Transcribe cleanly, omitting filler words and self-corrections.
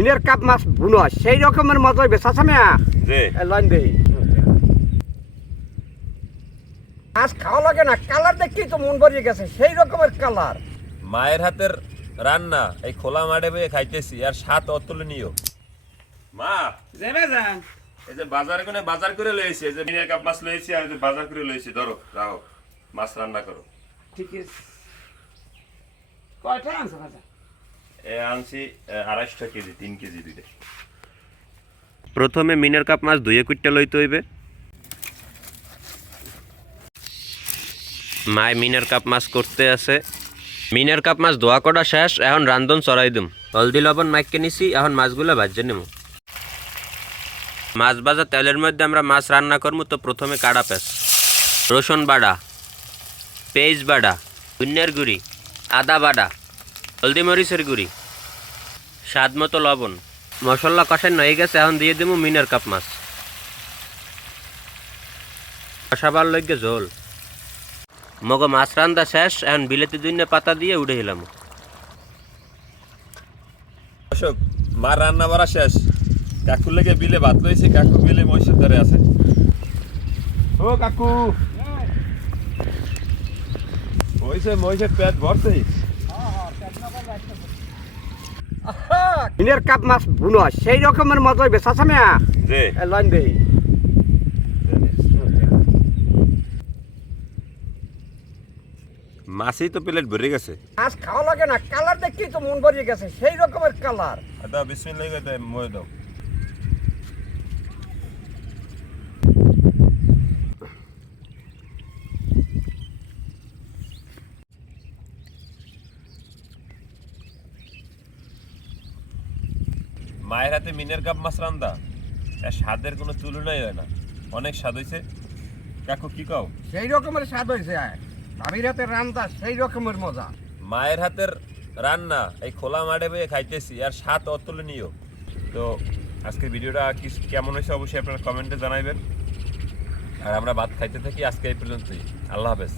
ইনের কাপ মাছ বুনো সেই রকমের মজা হইবে চাচামিয়া যে লাইন দেই মাছ খাওয়া লাগে না, কালার দেখি তো মন ভরিয়ে গেছে, সেই রকমের কালার। মায়ের হাতের রান্না এই খোলা মাঠে বয়ে খাইতেছি আর স্বাদ অতুলনীয়। মা যাবে যান এই যে বাজার কোনে বাজার করে লইছি, এই যে মিনের কাপ মাছ লইছি আর এই যে বাজার করে লইছি, ধরো রাও মাছ রান্না করো। ঠিক আছে, কয়টা আনছো চাচা? এ আনছি 250 কেজি, 3 কেজি দুইটা। প্রথমে মিনের কাপ মাছ ধুয়ে কুইটটা লইতে হইবে। মায় মিনের কাপ মাছ করতে আছে। মিনের কাপ মাছ ধোয়া করা শেষ, এখন রান্ধন চড়াই দিম। হলদি লবণ মাইকে নিছি, এখন মাছগুলো ভাজে নেব। মাছ ভাজা তেলের মধ্যে আমরা মাছ রান্না করবো। তো প্রথমে কাড়া পেঁয়াজ, রসুন বাটা, পেঁয়াজ বাটা, ধনিয়ার গুঁড়ি, আদা বাটা, হলদি মরিচের গুঁড়ি, স্বাদ মতো লবণ। মশলা কষানো হয়ে গেছে, এখন দিয়ে দেবো মিনের কাপ মাছ। কষাবার লইগে ঝোল। মগো মাছ রান্দা শেষ, এখন বিলেতি দুইনে পাতা দিয়ে উঠে এলাম। অশোক মার রান্না বাড়া শেষ, কাকুর লেগে বিলে ভাত লইছে, কাকু বিলে মহিষের ধারে আছে। ও কাকু হইছে মহিষের পেট ভরছে। ইনের কাপ মাছ বুনো সেই রকমের মজা হইবে চাচামিয়া যে লাইন দেই মাছই তো প্লেট ভরে গেছে। মাছ খাওয়া লাগে না, কালার দেখি তো মন ভরিয়ে গেছে, সেই রকমের কালার। দাও বিসমিল্লাহ করে দাও, মই দাও। মায়ের হাতে মিনের কাপ মাছ রান্দা এর স্বাদের কোনো তুলনাই হয় না, অনেক স্বাদ হয়েছে। কাকু কি কও? সেই রকমের স্বাদ হয়েছে, ভাবির হাতের রান্না সেই রকমের মজা। মায়ের হাতের রান্না এই খোলা মাঠে বয়ে খাইতেছি আর স্বাদ অতুলনীয়। তো আজকের ভিডিওটা কেমন হয়েছে অবশ্যই আপনারা কমেন্টে জানাবেন। আর আমরা ভাত খাইতে থাকি, আজকে এই পর্যন্তই। আল্লাহ হাফেজ।